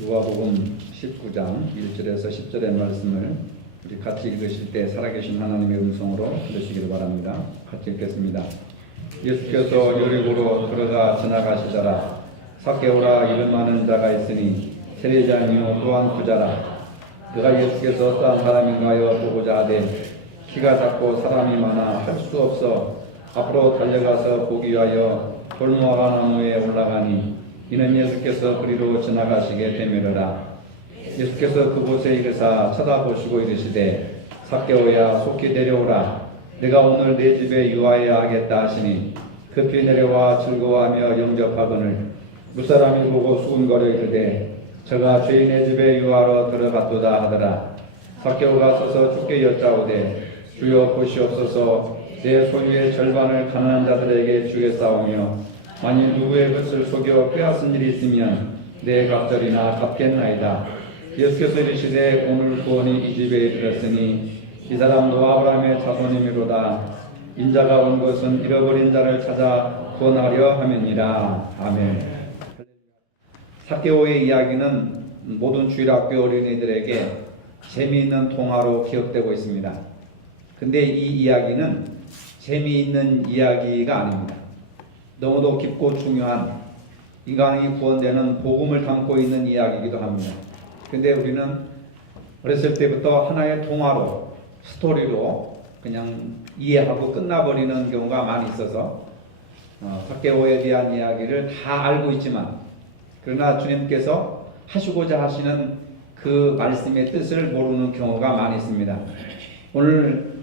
누가복음 19장 1절에서 10절의 말씀을 우리 같이 읽으실 때 살아계신 하나님의 음성으로 들으시기를 바랍니다. 같이 읽겠습니다. 예수께서 여리고로 들어가 지나가시더라. 삭개오라 이름 많은 자가 있으니 세리장이요 또한 부자라. 그가 예수께서 어떠한 사람인가요 보고자 하되 키가 작고 사람이 많아 할 수 없어 앞으로 달려가서 보기 위하여 돌무화과 나무에 올라가니 이는 예수께서 그리로 지나가시게 되밀어라. 예수께서 그곳에 이르사 쳐다보시고 이르시되 삭개오야 속히 내려오라. 내가 오늘 내 집에 유하여야 하겠다 하시니 급히 내려와 즐거워하며 영접하거늘 무사람이 보고 수군거려 이르되 저가 죄인의 집에 유하러 들어갔도다 하더라. 삭개오가 서서 주께 여짜오되 주여 보시옵소서. 내 소유의 절반을 가난한 자들에게 주겠사오며 만일 누구의 것을 속여 빼앗은 일이 있으면 내 갑절이나 갚겠나이다. 예수께서 이르시되 오늘 구원이 이 집에 이르렀으니 이 사람도 아브라함의 자손이미로다. 인자가 온 것은 잃어버린 자를 찾아 구원하려 함이니라. 아멘. 삭개오의 이야기는 모든 주일학교 어린이들에게 재미있는 동화로 기억되고 있습니다. 근데 이 이야기는 재미있는 이야기가 아닙니다. 너무도 깊고 중요한 인간이 구원되는 복음을 담고 있는 이야기이기도 합니다. 근데 우리는 어렸을 때부터 하나의 동화로, 스토리로 그냥 이해하고 끝나버리는 경우가 많이 있어서 삭개오에 대한 이야기를 다 알고 있지만 그러나 주님께서 하시고자 하시는 그 말씀의 뜻을 모르는 경우가 많이 있습니다. 오늘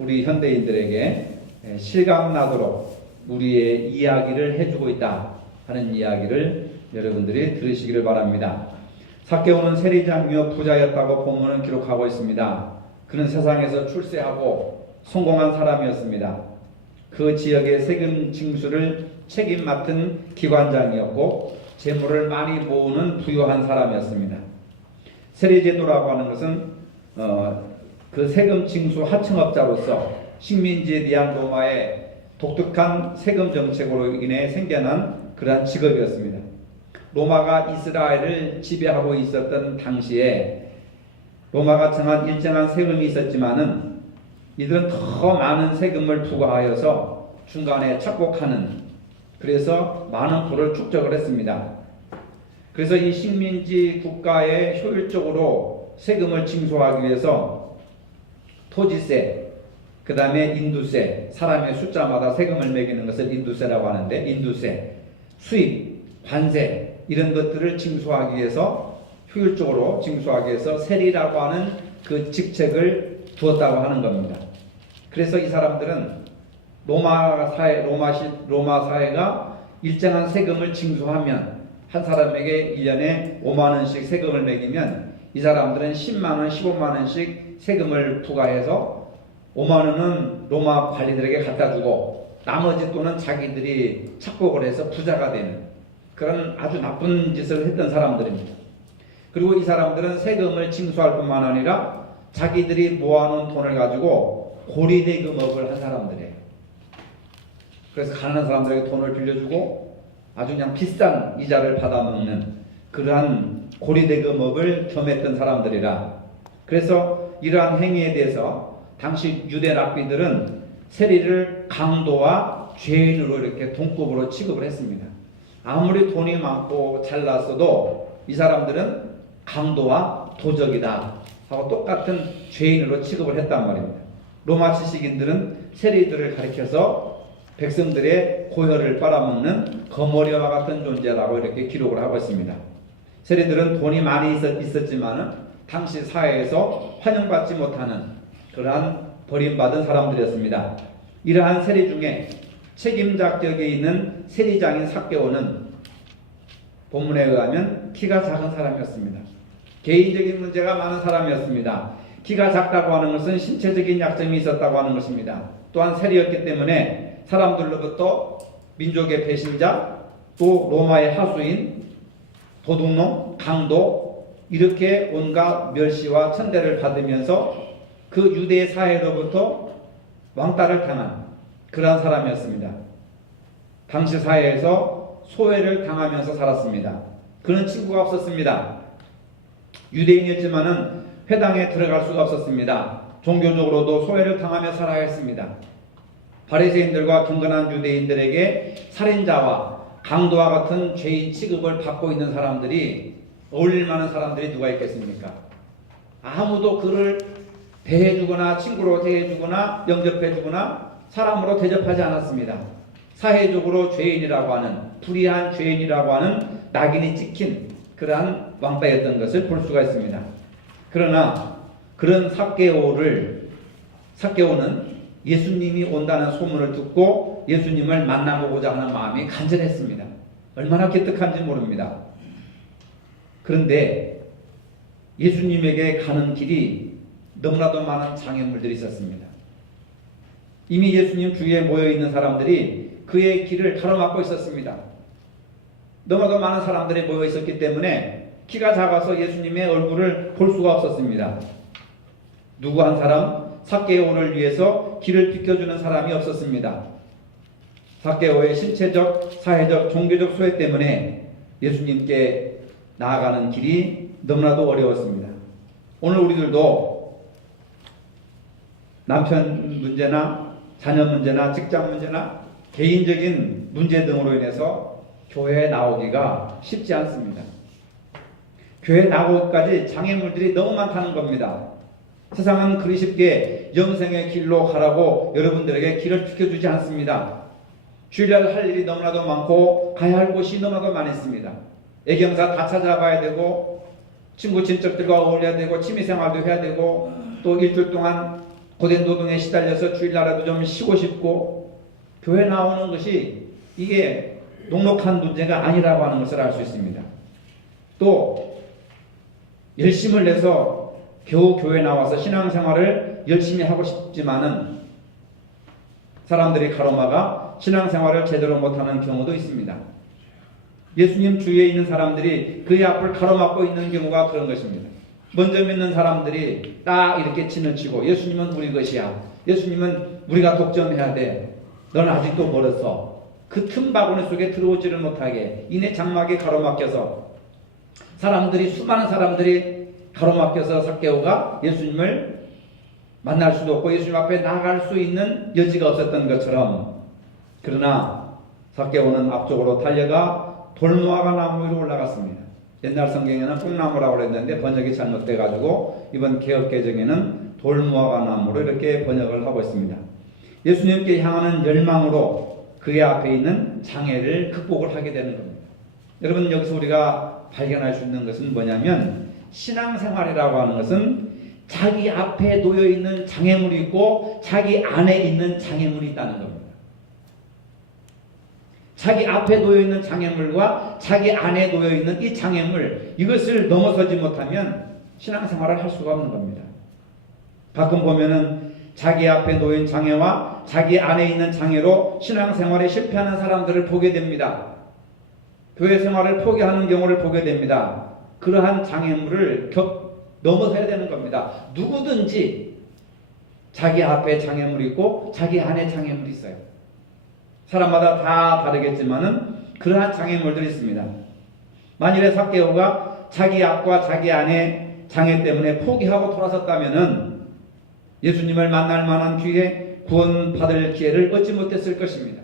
우리 현대인들에게 실감나도록 우리의 이야기를 해주고 있다 하는 이야기를 여러분들이 들으시기를 바랍니다. 삭개오는 세리장이요 부자였다고 본문은 기록하고 있습니다. 그는 세상에서 출세하고 성공한 사람이었습니다. 그 지역의 세금 징수를 책임 맡은 기관장이었고 재물을 많이 모으는 부유한 사람이었습니다. 세리제도라고 하는 것은 그 세금 징수 하청업자로서 식민지에 대한 로마의 독특한 세금 정책으로 인해 생겨난 그러한 직업이었습니다. 로마가 이스라엘을 지배하고 있었던 당시에 로마가 정한 일정한 세금이 있었지만은 이들은 더 많은 세금을 부과하여서 중간에 착복하는, 그래서 많은 부를 축적을 했습니다. 그래서 이 식민지 국가에 효율적으로 세금을 징수하기 위해서 토지세, 그 다음에 인두세, 사람의 숫자마다 세금을 매기는 것을 인두세라고 하는데 인두세, 수입, 관세 이런 것들을 징수하기 위해서 효율적으로 징수하기 위해서 세리라고 하는 그 직책을 두었다고 하는 겁니다. 그래서 이 사람들은 로마 사회가 일정한 세금을 징수하면 한 사람에게 1년에 5만 원씩 세금을 매기면 이 사람들은 10만 원, 15만 원씩 세금을 부과해서 5만 원은 로마 관리들에게 갖다 주고 나머지 돈은 자기들이 착복을 해서 부자가 되는 그런 아주 나쁜 짓을 했던 사람들입니다. 그리고 이 사람들은 세금을 징수할 뿐만 아니라 자기들이 모아놓은 돈을 가지고 고리대금업을 한 사람들이에요. 그래서 가난한 사람들에게 돈을 빌려주고 아주 그냥 비싼 이자를 받아먹는 그러한 고리대금업을 겸했던 사람들이라. 그래서 이러한 행위에 대해서 당시 유대 랍비들은 세리를 강도와 죄인으로 이렇게 동급으로 취급을 했습니다. 아무리 돈이 많고 잘났어도 이 사람들은 강도와 도적이다 하고 똑같은 죄인으로 취급을 했단 말입니다. 로마 지식인들은 세리들을 가리켜서 백성들의 고혈을 빨아먹는 거머리와 같은 존재라고 이렇게 기록을 하고 있습니다. 세리들은 돈이 많이 있었지만은 당시 사회에서 환영받지 못하는 그러한 버림받은 사람들이었습니다. 이러한 세리 중에 책임자격에 있는 세리장인 삭개오는 본문에 의하면 키가 작은 사람이었습니다. 개인적인 문제가 많은 사람이었습니다. 키가 작다고 하는 것은 신체적인 약점이 있었다고 하는 것입니다. 또한 세리였기 때문에 사람들로부터 민족의 배신자, 또 로마의 하수인, 도둑놈, 강도 이렇게 온갖 멸시와 천대를 받으면서 그 유대 사회로부터 왕따를 당한 그러한 사람이었습니다. 당시 사회에서 소외를 당하면서 살았습니다. 그런 친구가 없었습니다. 유대인이었지만은 회당에 들어갈 수가 없었습니다. 종교적으로도 소외를 당하며 살아야 했습니다. 바리새인들과 경건한 유대인들에게 살인자와 강도와 같은 죄인 취급을 받고 있는 사람들이, 어울릴 만한 사람들이 누가 있겠습니까? 아무도 그를 대해주거나 친구로 대해주거나 영접해주거나 사람으로 대접하지 않았습니다. 사회적으로 죄인이라고 하는, 불의한 죄인이라고 하는 낙인이 찍힌 그러한 왕따였던 것을 볼 수가 있습니다. 그러나 그런 삭개오는 예수님이 온다는 소문을 듣고 예수님을 만나보고자 하는 마음이 간절했습니다. 얼마나 기특한지 모릅니다. 그런데 예수님에게 가는 길이 너무나도 많은 장애물들이 있었습니다. 이미 예수님 주위에 모여있는 사람들이 그의 길을 가로막고 있었습니다. 너무나도 많은 사람들이 모여 있었기 때문에 키가 작아서 예수님의 얼굴을 볼 수가 없었습니다. 누구 한 사람, 삭개오를 위해서 길을 비켜주는 사람이 없었습니다. 삭개오의 신체적, 사회적, 종교적 소외 때문에 예수님께 나아가는 길이 너무나도 어려웠습니다. 오늘 우리들도 남편 문제나 자녀 문제나 직장 문제나 개인적인 문제 등으로 인해서 교회에 나오기가 쉽지 않습니다. 교회에 나오기까지 장애물들이 너무 많다는 겁니다. 세상은 그리 쉽게 영생의 길로 가라고 여러분들에게 길을 비켜주지 않습니다. 주일날 할 일이 너무나도 많고 가야 할 곳이 너무나도 많습니다. 애경사 다 찾아봐야 되고 친구 친척들과 어울려야 되고 취미생활도 해야 되고 또 일주일 동안 고된 노동에 시달려서 주일날에도 좀 쉬고 싶고, 교회 나오는 것이 이게 녹록한 문제가 아니라고 하는 것을 알 수 있습니다. 또 열심을 내서 겨우 교회 나와서 신앙생활을 열심히 하고 싶지만은 사람들이 가로막아 신앙생활을 제대로 못하는 경우도 있습니다. 예수님 주위에 있는 사람들이 그의 앞을 가로막고 있는 경우가 그런 것입니다. 먼저 믿는 사람들이 딱 이렇게 치는 치고 예수님은 우리 것이야, 예수님은 우리가 독점해야 돼, 넌 아직도 멀었어. 그 틈바구니 속에 들어오지를 못하게 이내 장막에 가로막혀서 수많은 사람들이 가로막혀서 삭개오가 예수님을 만날 수도 없고 예수님 앞에 나아갈 수 있는 여지가 없었던 것처럼, 그러나 삭개오는 앞쪽으로 달려가 돌무화과 나무 위로 올라갔습니다. 옛날 성경에는 뽕나무라고 그랬는데 번역이 잘못돼가지고 이번 개역개정에는 돌무화과 나무로 이렇게 번역을 하고 있습니다. 예수님께 향하는 열망으로 그의 앞에 있는 장애를 극복을 하게 되는 겁니다. 여러분, 여기서 우리가 발견할 수 있는 것은 뭐냐면, 신앙생활이라고 하는 것은 자기 앞에 놓여있는 장애물이 있고 자기 안에 있는 장애물이 있다는 겁니다. 자기 앞에 놓여있는 장애물과 자기 안에 놓여있는 이 장애물, 이것을 넘어서지 못하면 신앙생활을 할 수가 없는 겁니다. 가끔 보면은 자기 앞에 놓인 장애와 자기 안에 있는 장애로 신앙생활에 실패하는 사람들을 보게 됩니다. 교회 생활을 포기하는 경우를 보게 됩니다. 그러한 장애물을 넘어서야 되는 겁니다. 누구든지 자기 앞에 장애물이 있고 자기 안에 장애물이 있어요. 사람마다 다 다르겠지만은 그러한 장애물들이 있습니다. 만일에 삭개오가 자기 앞과 자기 안에 장애 때문에 포기하고 돌아섰다면은 예수님을 만날 만한 기회, 구원받을 기회를 얻지 못했을 것입니다.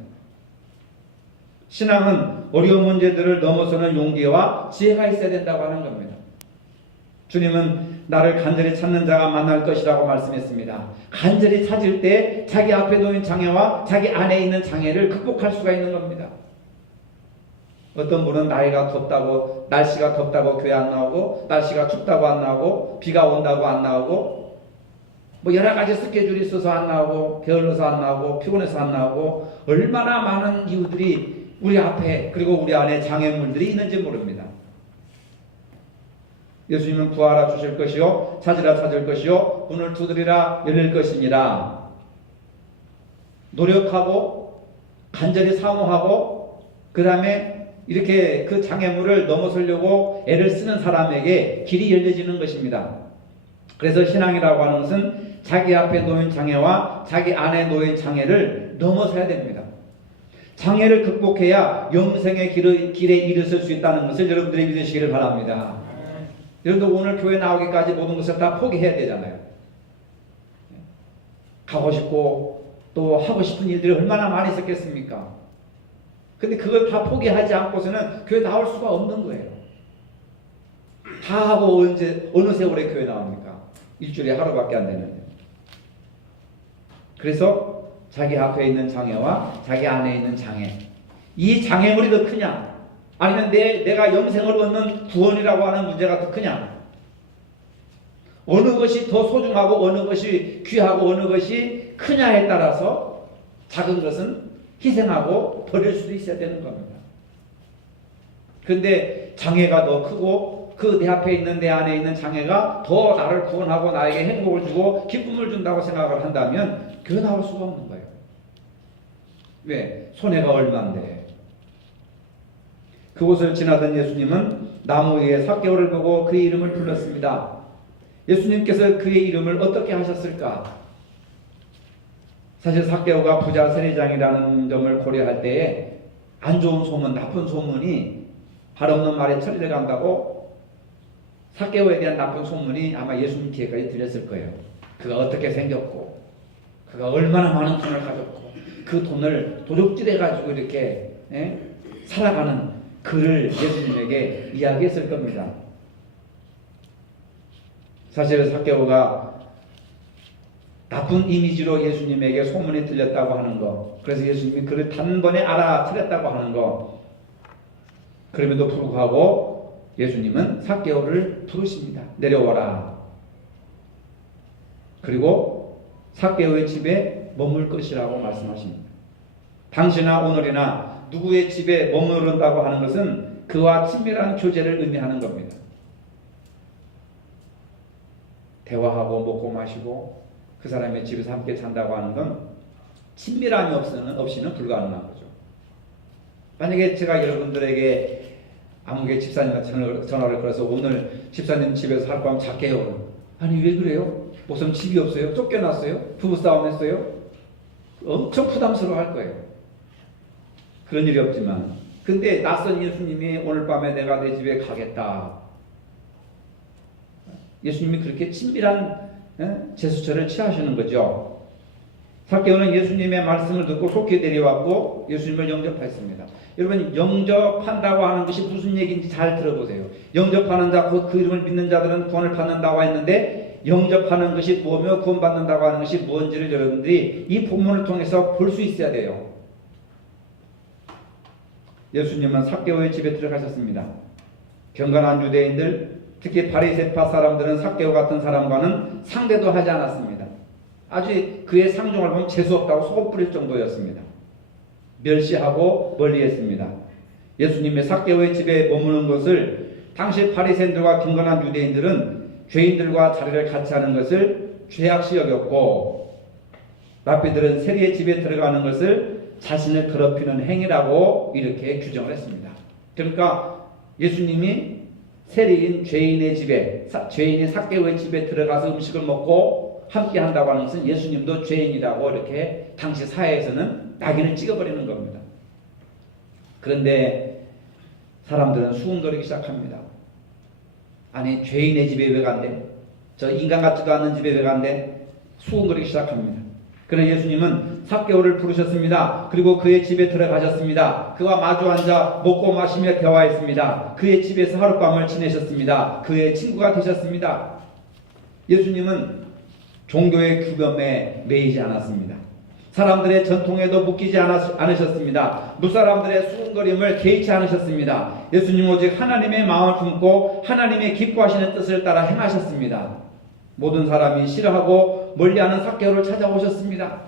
신앙은 어려운 문제들을 넘어서는 용기와 지혜가 있어야 된다고 하는 겁니다. 주님은 나를 간절히 찾는 자가 만날 것이라고 말씀했습니다. 간절히 찾을 때 자기 앞에 놓인 장애와 자기 안에 있는 장애를 극복할 수가 있는 겁니다. 어떤 분은 날씨가 덥다고 교회 안 나오고, 날씨가 춥다고 안 나오고, 비가 온다고 안 나오고, 뭐 여러 가지 스케줄이 있어서 안 나오고, 게을러서 안 나오고, 피곤해서 안 나오고, 얼마나 많은 이유들이 우리 앞에 그리고 우리 안에 장애물들이 있는지 모릅니다. 예수님은 구하라 주실 것이요, 찾으라 찾을 것이요, 문을 두드리라 열릴 것이니라. 노력하고 간절히 사모하고 그 다음에 이렇게 그 장애물을 넘어서려고 애를 쓰는 사람에게 길이 열려지는 것입니다. 그래서 신앙이라고 하는 것은 자기 앞에 놓인 장애와 자기 안에 놓인 장애를 넘어서야 됩니다. 장애를 극복해야 영생의 길에 이르설 수 있다는 것을 여러분들이 믿으시기를 바랍니다. 여러분들 오늘 교회 나오기까지 모든 것을 다 포기해야 되잖아요. 가고 싶고 또 하고 싶은 일들이 얼마나 많이 있었겠습니까? 근데 그걸 다 포기하지 않고서는 교회 나올 수가 없는 거예요. 다 하고 어느 세월에 교회 나옵니까? 일주일에 하루밖에 안 되는데. 그래서 자기 앞에 있는 장애와 자기 안에 있는 장애, 이 장애물이 더 크냐, 아니면 내가 영생을 얻는 구원이라고 하는 문제가 더 크냐, 어느 것이 더 소중하고 어느 것이 귀하고 어느 것이 크냐에 따라서 작은 것은 희생하고 버릴 수도 있어야 되는 겁니다. 그런데 장애가 더 크고 그 내 앞에 있는 내 안에 있는 장애가 더 나를 구원하고 나에게 행복을 주고 기쁨을 준다고 생각을 한다면 교회 나올 수가 없는 거예요. 왜? 손해가 얼만데. 그곳을 지나던 예수님은 나무 위에 삭개오를 보고 그의 이름을 불렀습니다. 예수님께서 그의 이름을 어떻게 하셨을까? 사실 삭개오가 부자 세리장이라는 점을 고려할 때에 안 좋은 소문, 나쁜 소문이 발 없는 말에 처리돼 간다고 삭개오에 대한 나쁜 소문이 아마 예수님 귀에까지 들렸을 거예요. 그가 어떻게 생겼고 그가 얼마나 많은 돈을 가졌고 그 돈을 도둑질해 가지고 이렇게 살아가는 그를 예수님에게 이야기했을 겁니다. 사실 삭개오가 나쁜 이미지로 예수님에게 소문이 들렸다고 하는 것, 그래서 예수님이 그를 단번에 알아차렸다고 하는 것, 그럼에도 불구하고 예수님은 삭개오를 부르십니다. 내려와라. 그리고 삭개오의 집에 머물 것이라고 말씀하십니다. 당시나 오늘이나 누구의 집에 머무른다고 하는 것은 그와 친밀한 교제를 의미하는 겁니다. 대화하고 먹고 마시고 그 사람의 집에서 함께 산다고 하는 건 친밀함이 없이는 불가능한 거죠. 만약에 제가 여러분들에게 아무개 집사님한테 전화를 걸어서 오늘 집사님 집에서 하룻밤 잘게요. 아니 왜 그래요? 무슨 집이 없어요? 쫓겨났어요? 부부싸움 했어요? 엄청 부담스러워 할 거예요. 그런 일이 없지만, 근데 낯선 예수님이 오늘 밤에 내가 내 집에 가겠다. 예수님이 그렇게 친밀한 제스처를 취하시는 거죠. 삭개오는 예수님의 말씀을 듣고 속히 내려왔고 예수님을 영접했습니다. 여러분, 영접한다고 하는 것이 무슨 얘기인지 잘 들어보세요. 영접하는 자, 그 이름을 믿는 자들은 구원을 받는다고 했는데, 영접하는 것이 뭐며 구원받는다고 하는 것이 뭔지를 여러분들이 이 본문을 통해서 볼 수 있어야 돼요. 예수님은 삭개오의 집에 들어가셨습니다. 경건한 유대인들, 특히 바리새파 사람들은 삭개오 같은 사람과는 상대도 하지 않았습니다. 아주 그의 상종을 보면 재수없다고 속을 뿌릴 정도였습니다. 멸시하고 멀리했습니다. 예수님의 삭개오의 집에 머무는 것을 당시 바리새인들과 경건한 유대인들은 죄인들과 자리를 같이 하는 것을 죄악시 여겼고, 랍비들은 세리의 집에 들어가는 것을 자신을 더럽히는 행위라고 이렇게 규정을 했습니다. 그러니까 예수님이 세리인 죄인의 집에, 죄인이 삭개오의 집에 들어가서 음식을 먹고 함께 한다고 하는 것은 예수님도 죄인이라고 이렇게 당시 사회에서는 낙인을 찍어버리는 겁니다. 그런데 사람들은 수군거리기 시작합니다. 아니, 죄인의 집에 왜 간대? 저 인간 같지도 않은 집에 왜 간대? 수군거리기 시작합니다. 그러나 예수님은 삭개오를 부르셨습니다. 그리고 그의 집에 들어가셨습니다. 그와 마주 앉아 먹고 마시며 대화했습니다. 그의 집에서 하룻밤을 지내셨습니다. 그의 친구가 되셨습니다. 예수님은 종교의 규범에 매이지 않았습니다. 사람들의 전통에도 묶이지 않으셨습니다. 무사람들의 수군거림을 개의치 않으셨습니다. 예수님 오직 하나님의 마음을 품고 하나님의 기뻐하시는 뜻을 따라 행하셨습니다. 모든 사람이 싫어하고 멀리하는 삭개오를 찾아오셨습니다.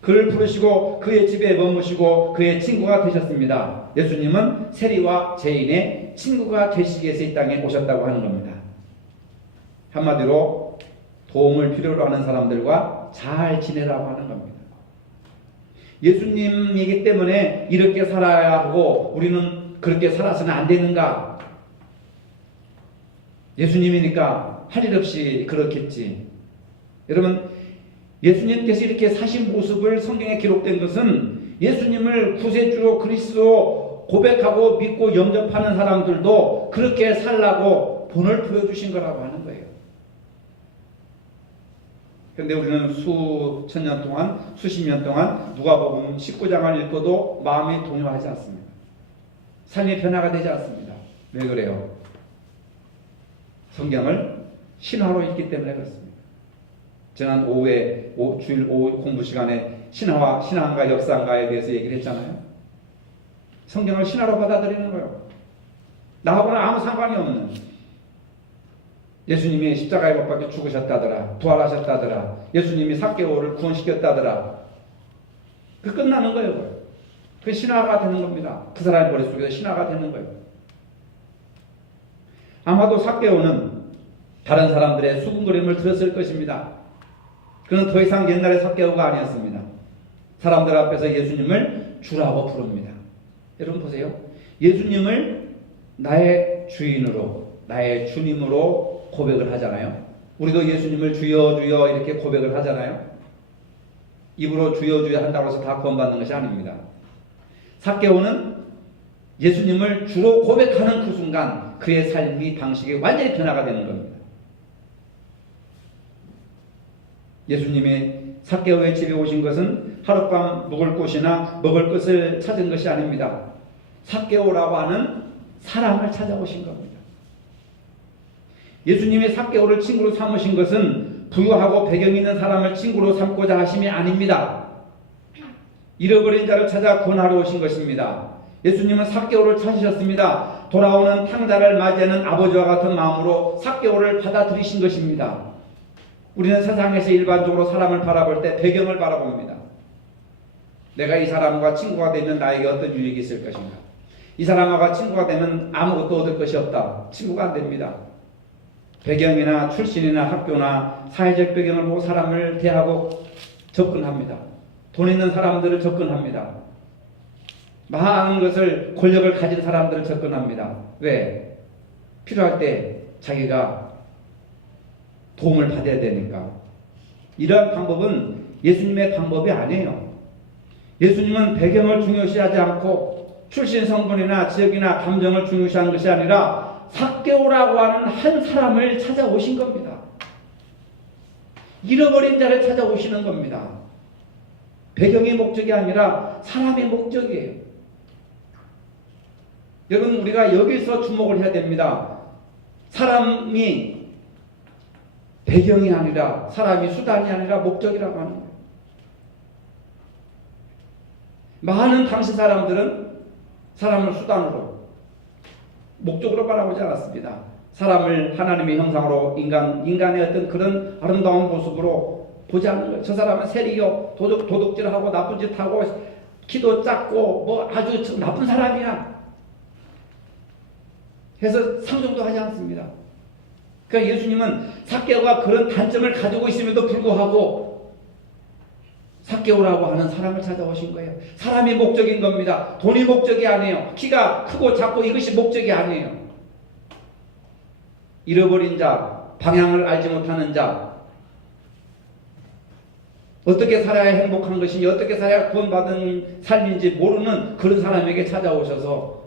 그를 부르시고 그의 집에 머무시고 그의 친구가 되셨습니다. 예수님은 세리와 죄인의 친구가 되시기 위해서 이 땅에 오셨다고 하는 겁니다. 한마디로 도움을 필요로 하는 사람들과 잘 지내라고 하는 겁니다. 예수님이기 때문에 이렇게 살아야 하고 우리는 그렇게 살아서는 안 되는가? 예수님이니까 할 일 없이 그렇겠지. 여러분, 예수님께서 이렇게 사신 모습을 성경에 기록된 것은 예수님을 구세주로 그리스도 고백하고 믿고 영접하는 사람들도 그렇게 살라고 본을 보여주신 거라고 하는 거예요. 그런데 우리는 수천 년 동안, 수십 년 동안 누가복음 19장을 읽고도 마음이 동요하지 않습니다. 삶의 변화가 되지 않습니다. 왜 그래요? 성경을 신화로 읽기 때문에 그렇습니다. 지난 오후에 주일 오후 공부 시간에 신앙과 역사인가에 대해서 얘기를 했잖아요. 성경을 신화로 받아들이는 거예요. 나하고는 아무 상관이 없는, 예수님이 십자가에 못 박혀 죽으셨다더라, 부활하셨다더라, 예수님이 삭개오를 구원시켰다더라, 그 끝나는 거예요. 그 신화가 되는 겁니다. 그 사람의 머릿속에서 신화가 되는 거예요. 아마도 삭개오는 다른 사람들의 수군거림을 들었을 것입니다. 그는 더 이상 옛날의 삭개오가 아니었습니다. 사람들 앞에서 예수님을 주라고 부릅니다. 여러분 보세요. 예수님을 나의 주인으로, 나의 주님으로 고백을 하잖아요. 우리도 예수님을 주여 주여 이렇게 고백을 하잖아요. 입으로 주여 주여 한다고 해서 다 구원받는 것이 아닙니다. 삭개오는 예수님을 주로 고백하는 그 순간 그의 삶이 방식이 완전히 변화가 되는 겁니다. 예수님이 삭개오의 집에 오신 것은 하룻밤 묵을 곳이나 먹을 것을 찾은 것이 아닙니다. 삭개오라고 하는 사람을 찾아오신 겁니다. 예수님이 삭개오를 친구로 삼으신 것은 부유하고 배경 있는 사람을 친구로 삼고자 하심이 아닙니다. 잃어버린 자를 찾아 구원하러 오신 것입니다. 예수님은 삭개오를 찾으셨습니다. 돌아오는 탕자를 맞이하는 아버지와 같은 마음으로 삭개오를 받아들이신 것입니다. 우리는 세상에서 일반적으로 사람을 바라볼 때 배경을 바라봅니다. 내가 이 사람과 친구가 되면 나에게 어떤 유익이 있을 것인가? 이 사람과 친구가 되면 아무것도 얻을 것이 없다. 친구가 안 됩니다. 배경이나 출신이나 학교나 사회적 배경을 보고 사람을 대하고 접근합니다. 돈 있는 사람들을 접근합니다. 많은 것을, 권력을 가진 사람들을 접근합니다. 왜? 필요할 때 자기가 도움을 받아야 되니까. 이러한 방법은 예수님의 방법이 아니에요. 예수님은 배경을 중요시하지 않고 출신 성분이나 지역이나 감정을 중요시하는 것이 아니라 삭개오라고 하는 한 사람을 찾아오신 겁니다. 잃어버린 자를 찾아오시는 겁니다. 배경의 목적이 아니라 사람의 목적이에요. 여러분, 우리가 여기서 주목을 해야 됩니다. 사람이 배경이 아니라, 사람이 수단이 아니라 목적이라고 하는 거예요. 많은 당시 사람들은 사람을 수단으로, 목적으로 바라보지 않았습니다. 사람을 하나님의 형상으로, 인간의 어떤 그런 아름다운 모습으로 보지 않는 거예요. 저 사람은 세리요, 도둑질하고 나쁜 짓하고 키도 작고 뭐 아주 나쁜 사람이야 해서 상종도 하지 않습니다. 그러니까 예수님은 삭개오가 그런 단점을 가지고 있음에도 불구하고 삭개오라고 하는 사람을 찾아오신 거예요. 사람이 목적인 겁니다. 돈이 목적이 아니에요. 키가 크고 작고 이것이 목적이 아니에요. 잃어버린 자, 방향을 알지 못하는 자, 어떻게 살아야 행복한 것인지, 어떻게 살아야 구원받은 삶인지 모르는 그런 사람에게 찾아오셔서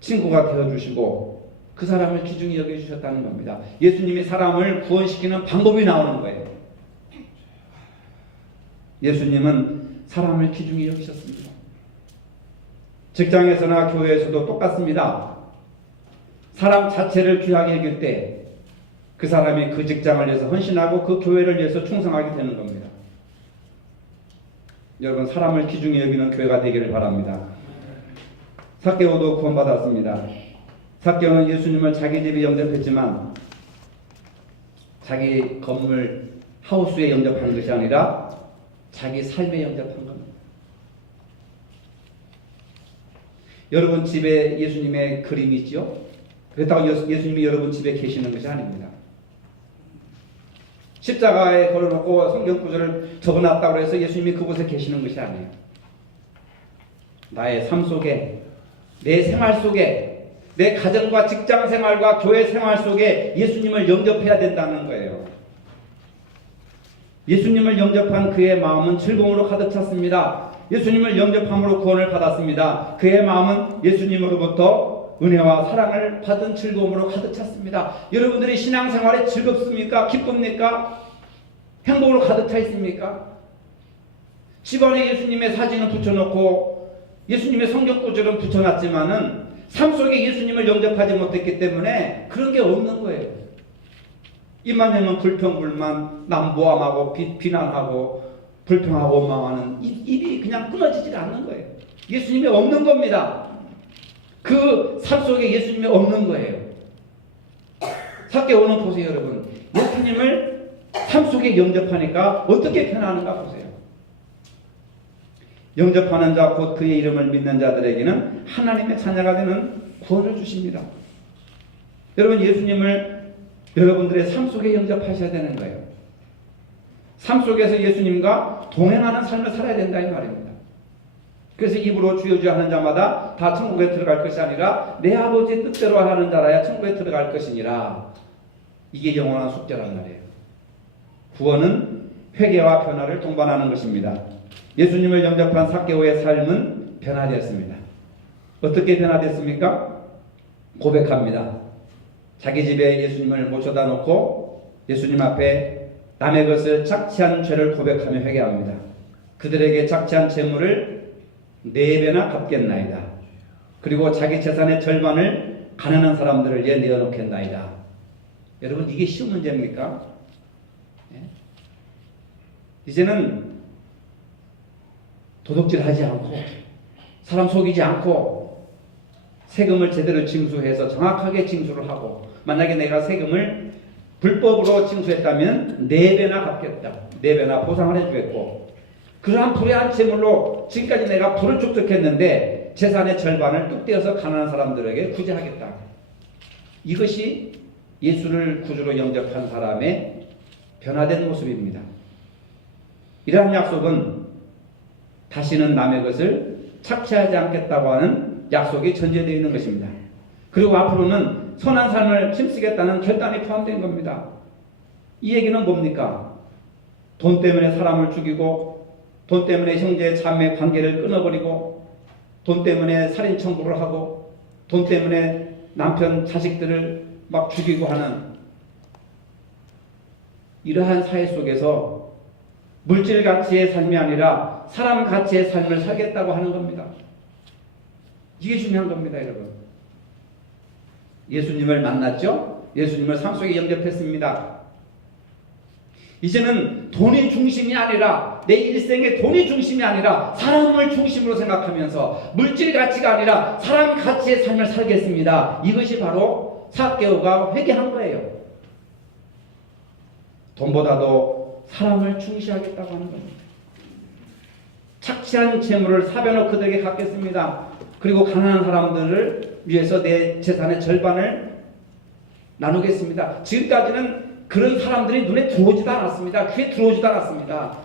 친구가 되어주시고 그 사람을 귀중히 여겨주셨다는 겁니다. 예수님이 사람을 구원시키는 방법이 나오는 거예요. 예수님은 사람을 귀중히 여기셨습니다. 직장에서나 교회에서도 똑같습니다. 사람 자체를 귀하게 여길 때 그 사람이 그 직장을 위해서 헌신하고 그 교회를 위해서 충성하게 되는 겁니다. 여러분, 사람을 귀중히 여기는 교회가 되기를 바랍니다. 삭개오도 구원받았습니다. 삭개오는 예수님을 자기 집에 영접했지만 자기 건물 하우스에 영접한 것이 아니라 자기 삶에 영접한 겁니다. 여러분 집에 예수님의 그림이 있죠? 그렇다고 예수님이 여러분 집에 계시는 것이 아닙니다. 십자가에 걸어놓고 성경 구절을 적어놨다고 해서 예수님이 그곳에 계시는 것이 아니에요. 나의 삶 속에, 내 생활 속에, 내 가정과 직장 생활과 교회 생활 속에 예수님을 영접해야 된다는 거예요. 예수님을 영접한 그의 마음은 즐거움으로 가득 찼습니다. 예수님을 영접함으로 구원을 받았습니다. 그의 마음은 예수님으로부터 은혜와 사랑을 받은 즐거움으로 가득 찼습니다. 여러분들이 신앙생활에 즐겁습니까? 기쁩니까? 행복으로 가득 차 있습니까? 집안에 예수님의 사진을 붙여놓고 예수님의 성경 구절은 붙여놨지만은 삶 속에 예수님을 영접하지 못했기 때문에 그런 게 없는 거예요. 입만 열면 불평불만, 남보함하고 비난하고 불평하고 원망하는 입이 그냥 끊어지지가 않는 거예요. 예수님이 없는 겁니다. 그 삶 속에 예수님이 없는 거예요. 삭개오는 보세요, 여러분. 예수님을 삶 속에 영접하니까 어떻게 변하는가 보세요. 영접하는 자 곧 그의 이름을 믿는 자들에게는 하나님의 자녀가 되는 구원을 주십니다. 여러분, 예수님을 여러분들의 삶 속에 영접하셔야 되는 거예요. 삶 속에서 예수님과 동행하는 삶을 살아야 된다 이 말입니다. 그래서 입으로 주여 주여 하는 자마다 다 천국에 들어갈 것이 아니라 내 아버지의 뜻대로 하는 자라야 천국에 들어갈 것이니라. 이게 영원한 숙제란 말이에요. 구원은 회개와 변화를 동반하는 것입니다. 예수님을 영접한 삭개오의 삶은 변화되었습니다. 어떻게 변화됐습니까? 고백합니다. 자기 집에 예수님을 모셔다 놓고 예수님 앞에 남의 것을 착취한 죄를 고백하며 회개합니다. 그들에게 착취한 재물을 4배나 갚겠나이다. 그리고 자기 재산의 절반을 가난한 사람들을 위해 내어놓겠나이다. 여러분, 이게 쉬운 문제입니까? 이제는 도둑질하지 않고 사람 속이지 않고 세금을 제대로 징수해서 정확하게 징수를 하고, 만약에 내가 세금을 불법으로 징수했다면 4배나 갚겠다. 4배나 보상을 해주겠고, 그러한 불의한 재물로 지금까지 내가 부를 축적했는데 재산의 절반을 뚝 떼어서 가난한 사람들에게 구제하겠다. 이것이 예수를 구주로 영접한 사람의 변화된 모습입니다. 이러한 약속은 다시는 남의 것을 착취하지 않겠다고 하는 약속이 전제되어 있는 것입니다. 그리고 앞으로는 선한 삶을 힘쓰겠다는 결단이 포함된 겁니다. 이 얘기는 뭡니까? 돈 때문에 사람을 죽이고, 돈 때문에 형제 자매 관계를 끊어버리고, 돈 때문에 살인 청구를 하고, 돈 때문에 남편 자식들을 막 죽이고 하는 이러한 사회 속에서 물질 가치의 삶이 아니라 사람 가치의 삶을 살겠다고 하는 겁니다. 이게 중요한 겁니다, 여러분. 예수님을 만났죠? 예수님을 삶 속에 영접했습니다. 이제는 돈이 중심이 아니라, 내 일생의 돈이 중심이 아니라 사람을 중심으로 생각하면서 물질 가치가 아니라 사람 가치의 삶을 살겠습니다. 이것이 바로 삭개오가 회개한 거예요. 돈보다도 사람을 중시하겠다고 하는 겁니다. 착취한 재물을 사변으로 그들에게 갚겠습니다. 그리고 가난한 사람들을 위해서 내 재산의 절반을 나누겠습니다. 지금까지는 그런 사람들이 눈에 들어오지도 않았습니다. 귀에 들어오지도 않았습니다.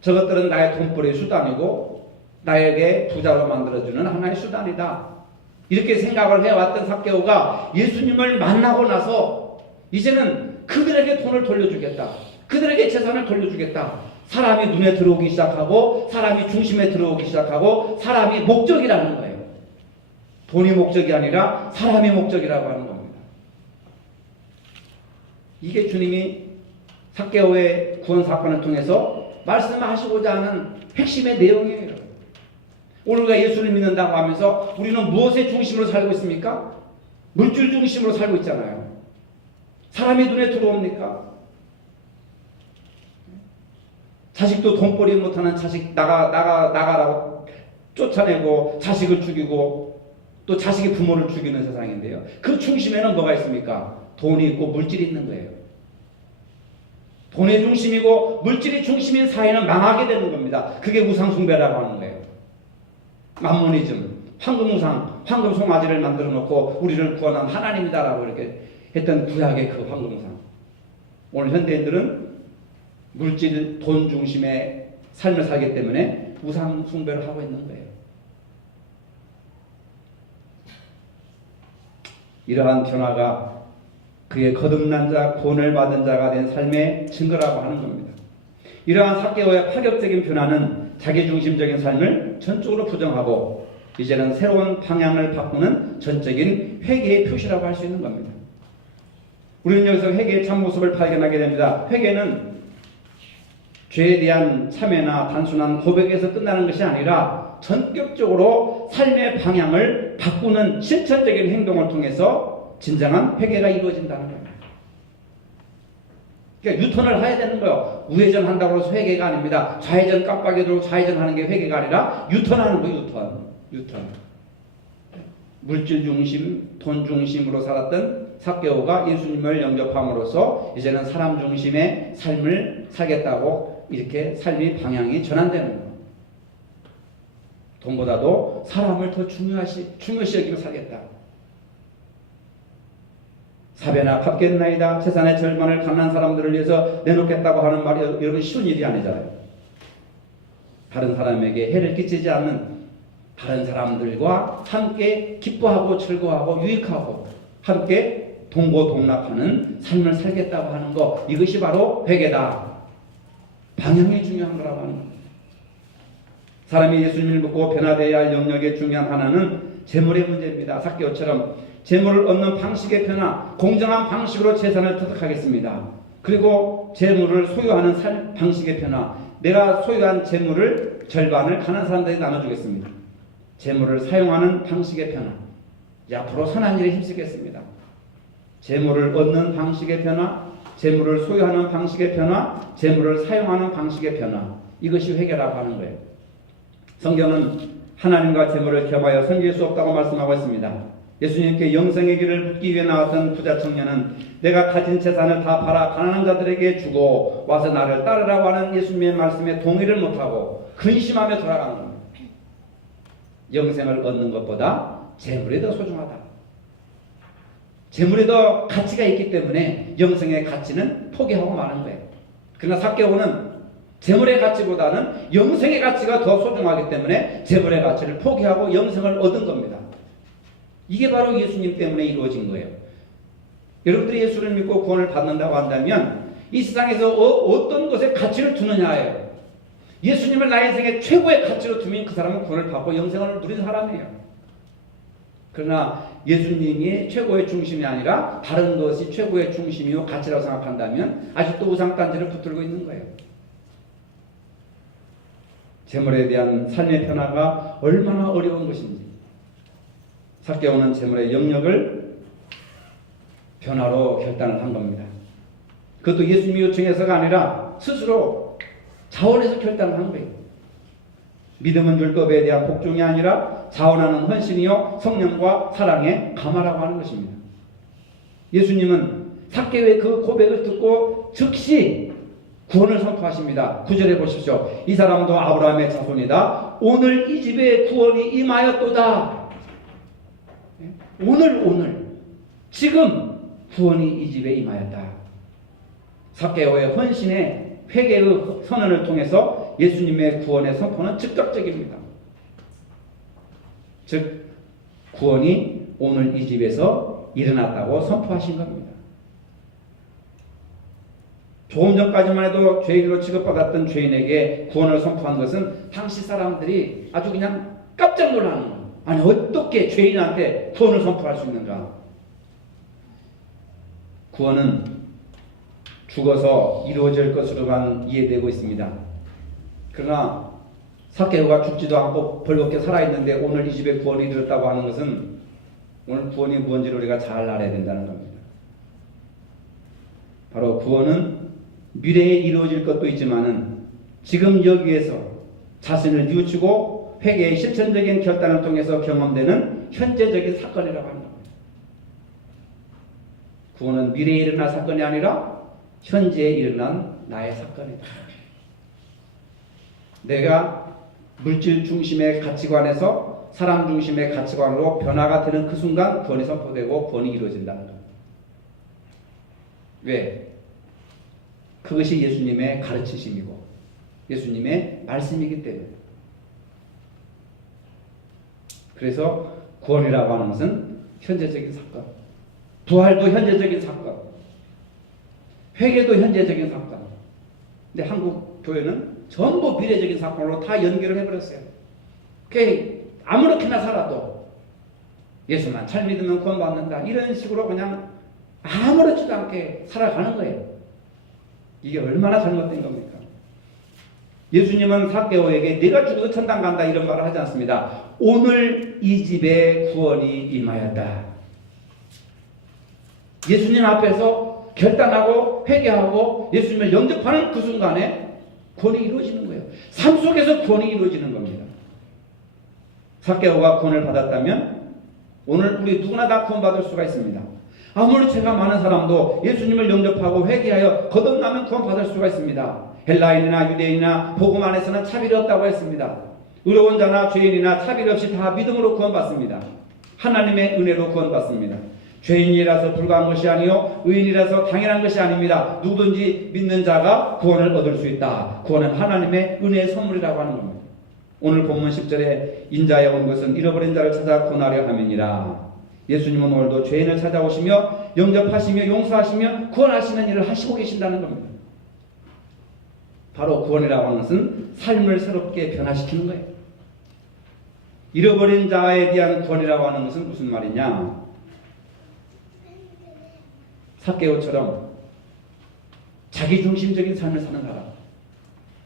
저것들은 나의 돈벌이의 수단이고 나에게 부자로 만들어주는 하나의 수단이다. 이렇게 생각을 해왔던 삭개오가 예수님을 만나고 나서 이제는 그들에게 돈을 돌려주겠다. 그들에게 재산을 돌려주겠다. 사람이 눈에 들어오기 시작하고, 사람이 중심에 들어오기 시작하고, 사람이 목적이라는 거예요. 돈이 목적이 아니라 사람이 목적이라고 하는 겁니다. 이게 주님이 삭개오의 구원 사건을 통해서 말씀하시고자 하는 핵심의 내용이에요. 오늘 우리가 예수를 믿는다고 하면서 우리는 무엇의 중심으로 살고 있습니까? 물질 중심으로 살고 있잖아요. 사람이 눈에 들어옵니까? 자식도 돈벌이 못하는 자식 나가라고 쫓아내고 자식을 죽이고 또 자식이 부모를 죽이는 세상인데요. 그 중심에는 뭐가 있습니까? 돈이 있고 물질이 있는 거예요. 돈의 중심이고 물질이 중심인 사회는 망하게 되는 겁니다. 그게 우상숭배라고 하는 거예요. 맘모니즘, 황금우상, 황금 송아지를 만들어 놓고 우리를 구원한 하나님이다라고 이렇게 했던 구약의 그 황금우상. 오늘 현대인들은 물질, 돈 중심의 삶을 살기 때문에 우상숭배를 하고 있는 거예요. 이러한 변화가 그의 거듭난 자, 구원을 받은 자가 된 삶의 증거라고 하는 겁니다. 이러한 삭개오의 파격적인 변화는 자기중심적인 삶을 전적으로 부정하고 이제는 새로운 방향을 바꾸는 전적인 회개의 표시라고 할 수 있는 겁니다. 우리는 여기서 회개의 참모습을 발견하게 됩니다. 회개는 죄에 대한 참회나 단순한 고백에서 끝나는 것이 아니라 전격적으로 삶의 방향을 바꾸는 실천적인 행동을 통해서 진정한 회개가 이루어진다는 겁니다. 그러니까 유턴을 해야 되는 거예요. 우회전 한다고 해서 회개가 아닙니다. 좌회전 깜빡이 들고 좌회전 하는 게 회개가 아니라 유턴하는 거예요. 유턴. 물질 중심, 돈 중심으로 살았던 삭개오가 예수님을 영접함으로써 이제는 사람 중심의 삶을 살겠다고 이렇게 삶의 방향이 전환되는 거예요. 돈보다도 사람을 더 중요시 여기고 살겠다. 사배나 갚겠나이다. 재산의 절반을 가난한 사람들을 위해서 내놓겠다고 하는 말이 여러분 쉬운 일이 아니잖아요. 다른 사람에게 해를 끼치지 않는 다른 사람들과 함께 기뻐하고 즐거워하고 유익하고 함께 동고동락하는 삶을 살겠다고 하는 것, 이것이 바로 회개다. 방향이 중요한 거라고 하는 겁니다. 사람이 예수님을 믿고 변화되어야 할 영역의 중요한 하나는 재물의 문제입니다. 삭개오처럼 재물을 얻는 방식의 변화, 공정한 방식으로 재산을 터득하겠습니다. 그리고 재물을 소유하는 방식의 변화, 내가 소유한 재물을 절반을 가난한 사람들에게 나눠주겠습니다. 재물을 사용하는 방식의 변화, 앞으로 선한 일에 힘쓰겠습니다. 재물을 얻는 방식의 변화, 재물을 소유하는 방식의 변화, 재물을 사용하는 방식의 변화, 이것이 회개라고 하는 거예요. 성경은 하나님과 재물을 겸하여 섬길 수 없다고 말씀하고 있습니다. 예수님께 영생의 길을 묻기 위해 나왔던 부자 청년은 내가 가진 재산을 다 팔아 가난한 자들에게 주고 와서 나를 따르라고 하는 예수님의 말씀에 동의를 못하고 근심하며 돌아가는 겁니다. 영생을 얻는 것보다 재물이 더 소중하다. 재물이 더 가치가 있기 때문에 영생의 가치는 포기하고 마는 거예요. 그러나 삭개오는 재물의 가치보다는 영생의 가치가 더 소중하기 때문에 재물의 가치를 포기하고 영생을 얻은 겁니다. 이게 바로 예수님 때문에 이루어진 거예요. 여러분들이 예수를 믿고 구원을 받는다고 한다면 이 세상에서 어떤 것에 가치를 두느냐예요. 예수님을 나의 인생의 최고의 가치로 두면 그 사람은 구원을 받고 영생을 누린 사람이에요. 그러나 예수님이 최고의 중심이 아니라 다른 것이 최고의 중심이요 가치라고 생각한다면 아직도 우상단지를 붙들고 있는 거예요. 재물에 대한 삶의 변화가 얼마나 어려운 것인지, 삭개오는 재물의 영역을 변화로 결단을 한 겁니다. 그것도 예수님이 요청해서가 아니라 스스로 자원해서 결단을 한 거예요. 믿음은 율법에 대한 복종이 아니라 자원하는 헌신이요 성령과 사랑의 감화라고 하는 것입니다. 예수님은 삭개오의 그 고백을 듣고 즉시 구원을 선포하십니다. 9절에 보십시오. 이 사람도 아브라함의 자손이다. 오늘 이 집에 구원이 임하였도다. 오늘 지금 구원이 이 집에 임하였다. 삭개오의 헌신의 회개의 선언을 통해서 예수님의 구원의 선포는 즉각적입니다. 즉 구원이 오늘 이 집에서 일어났다고 선포하신 겁니다. 조금 전까지만 해도 죄인으로 취급받았던 죄인에게 구원을 선포한 것은 당시 사람들이 아주 그냥 깜짝 놀라는 거예요. 아니 어떻게 죄인한테 구원을 선포할 수 있는가? 구원은 죽어서 이루어질 것으로만 이해되고 있습니다. 그러나 삭개오가 죽지도 않고 벌겋게 살아있는데 오늘 이 집에 구원이 이르렀다고 하는 것은 오늘 구원이 무엇인지를 우리가 잘 알아야 된다는 겁니다. 바로 구원은 미래에 이루어질 것도 있지만은 지금 여기에서 자신을 뉘우치고 회개의 실천적인 결단을 통해서 경험되는 현재적인 사건이라고 합니다. 구원은 미래에 일어날 사건이 아니라 현재에 일어난 나의 사건이다. 내가 물질 중심의 가치관에서 사람 중심의 가치관으로 변화가 되는 그 순간 구원이 선포되고 구원이 이루어진다는 겁니다. 왜? 그것이 예수님의 가르치심이고 예수님의 말씀이기 때문에. 그래서 구원이라고 하는 것은 현재적인 사건, 부활도 현재적인 사건, 회개도 현재적인 사건. 근데 한국 교회는 전부 비례적인 사건으로 다 연결을 해버렸어요. 아무렇게나 살아도 예수만 잘 믿으면 구원받는다, 이런 식으로 그냥 아무렇지도 않게 살아가는 거예요. 이게 얼마나 잘못된 겁니까? 예수님은 삭개오에게 네가 죽어도 천당 간다 이런 말을 하지 않습니다. 오늘 이 집에 구원이 임하였다. 예수님 앞에서 결단하고 회개하고 예수님을 영접하는 그 순간에 구원이 이루어지는 거예요. 삶 속에서 구원이 이루어지는 겁니다. 삭개오가 구원을 받았다면 오늘 우리 누구나 다 구원받을 수가 있습니다. 아무리 죄가 많은 사람도 예수님을 영접하고 회개하여 거듭나면 구원받을 수가 있습니다. 헬라인이나 유대인이나 복음 안에서는 차별이 없다고 했습니다. 의로운 자나 죄인이나 차별 없이 다 믿음으로 구원받습니다. 하나님의 은혜로 구원받습니다. 죄인이라서 불가한 것이 아니요 의인이라서 당연한 것이 아닙니다. 누구든지 믿는 자가 구원을 얻을 수 있다. 구원은 하나님의 은혜의 선물이라고 하는 겁니다. 오늘 본문 10절에 인자에 온 것은 잃어버린 자를 찾아 구원하려 함이니라. 예수님은 오늘도 죄인을 찾아오시며 영접하시며 용서하시며 구원하시는 일을 하시고 계신다는 겁니다. 바로 구원이라고 하는 것은 삶을 새롭게 변화시키는 거예요. 잃어버린 자에 대한 구원이라고 하는 것은 무슨 말이냐? 삭개오처럼 자기중심적인 삶을 사는 사람,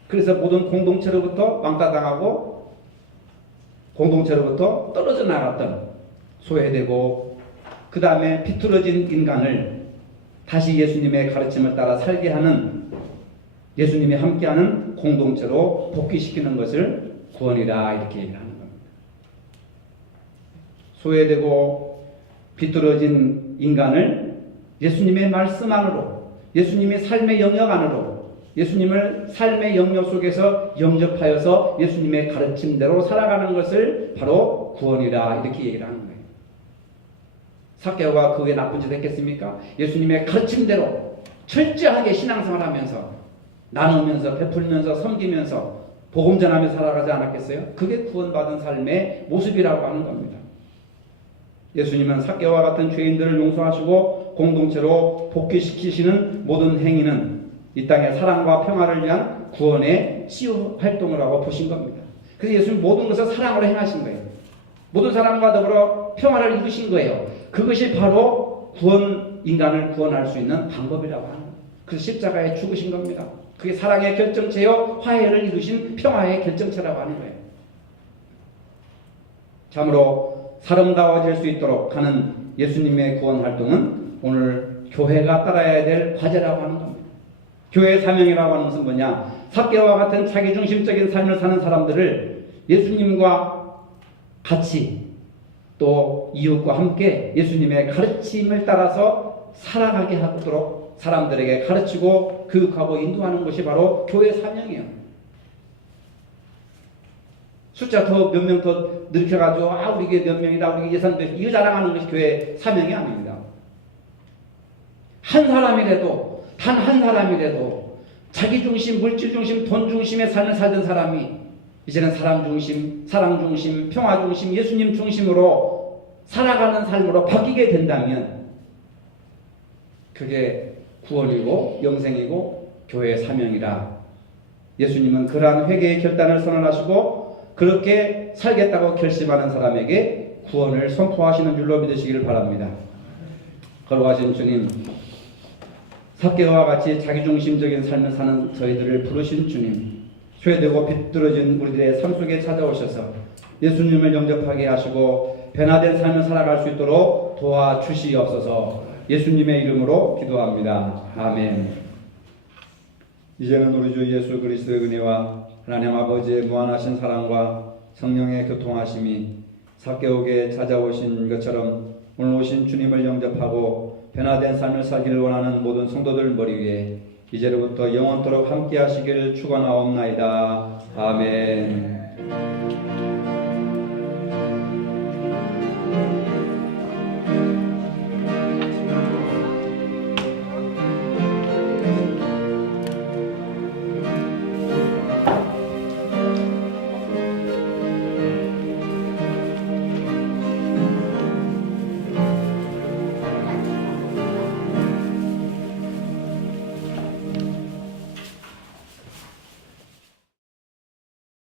그래서 모든 공동체로부터 왕따당하고 공동체로부터 떨어져 나갔던, 소외되고 그 다음에 비뚤어진 인간을 다시 예수님의 가르침을 따라 살게 하는, 예수님이 함께하는 공동체로 복귀시키는 것을 구원이라 이렇게 얘기를 하는 겁니다. 소외되고 비뚤어진 인간을 예수님의 말씀 안으로, 예수님의 삶의 영역 안으로, 예수님을 삶의 영역 속에서 영접하여서 예수님의 가르침대로 살아가는 것을 바로 구원이라 이렇게 얘기를 하는 거예요. 삭개오가 그게 나쁜 짓 했겠습니까? 예수님의 가르침대로 철저하게 신앙생활 하면서 나누면서 베풀면서 섬기면서 복음 전하며 살아가지 않았겠어요? 그게 구원받은 삶의 모습이라고 하는 겁니다. 예수님은 삭개오와 같은 죄인들을 용서하시고 공동체로 복귀시키시는 모든 행위는 이 땅의 사랑과 평화를 위한 구원의 치유 활동을 하고 보신 겁니다. 그래서 예수님 모든 것을 사랑으로 행하신 거예요. 모든 사람과 더불어 평화를 이루신 거예요. 그것이 바로 인간을 구원할 수 있는 방법이라고 하는 거예요. 그래서 십자가에 죽으신 겁니다. 그게 사랑의 결정체요 화해를 이루신 평화의 결정체라고 하는 거예요. 참으로 사람다워질 수 있도록 하는 예수님의 구원 활동은 오늘 교회가 따라야 될 과제라고 하는 겁니다. 교회의 사명이라고 하는 것은 뭐냐? 삭개오와 같은 자기중심적인 삶을 사는 사람들을 예수님과 같이 또 이웃과 함께 예수님의 가르침을 따라서 살아가게 하도록 사람들에게 가르치고 교육하고 인도하는 것이 바로 교회의 사명이에요. 숫자 더 몇 명 더 늘려가지고 우리 교회 몇 명이다, 우리 예산 몇, 이거 자랑하는 것이 교회의 사명이 아닙니다. 한 사람이라도, 단 한 사람이라도 자기중심, 물질중심, 돈중심의 삶을 살던 사람이 이제는 사람중심, 사랑중심, 평화중심, 예수님 중심으로 살아가는 삶으로 바뀌게 된다면 그게 구원이고 영생이고 교회의 사명이라 예수님은 그러한 회개의 결단을 선언하시고 그렇게 살겠다고 결심하는 사람에게 구원을 선포하시는 줄로 믿으시기를 바랍니다. 걸어가신 주님, 삭개오와 같이 자기중심적인 삶을 사는 저희들을 부르신 주님, 소외되고 비뚤어진 우리들의 삶 속에 찾아오셔서 예수님을 영접하게 하시고 변화된 삶을 살아갈 수 있도록 도와주시옵소서. 예수님의 이름으로 기도합니다. 아멘. 이제는 우리 주 예수 그리스도의 은혜와 하나님 아버지의 무한하신 사랑과 성령의 교통하심이 삭개오에게 찾아오신 것처럼 오늘 오신 주님을 영접하고 변화된 삶을 살기를 원하는 모든 성도들 머리 위에 이제로부터 영원토록 함께 하시길 축원하옵나이다. 아멘.